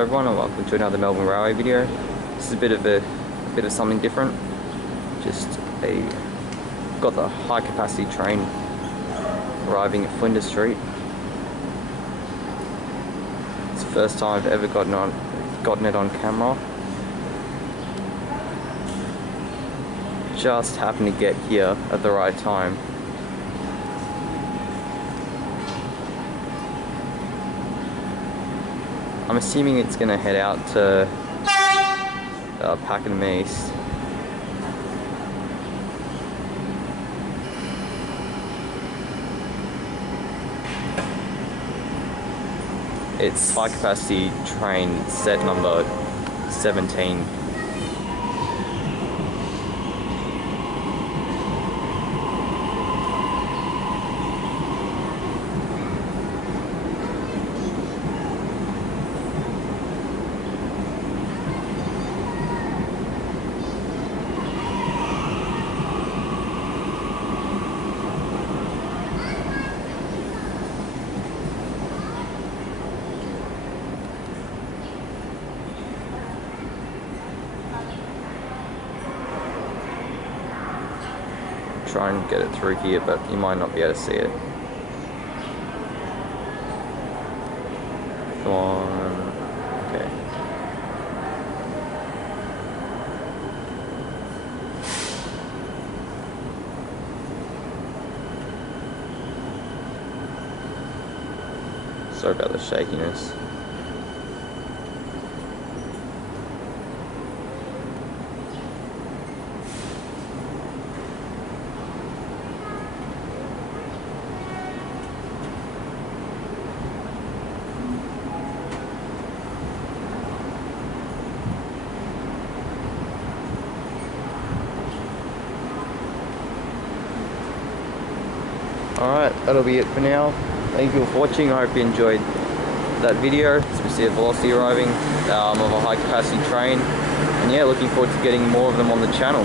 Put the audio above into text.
Hello everyone and welcome to another Melbourne Railway video. This is a bit of something different. Got the high capacity train arriving at Flinders Street. It's the first time I've ever gotten it on camera. Just happened to get here at the right time. I'm assuming it's going to head out to Pakenham East. It's high capacity train set number 17. Try and get it through here, but you might not be able to see it. Come on. Okay. Sorry about the shakiness. Alright, that'll be it for now. Thank you for watching. I hope you enjoyed that video. Especially a velocity arriving of a high capacity train. And yeah, looking forward to getting more of them on the channel.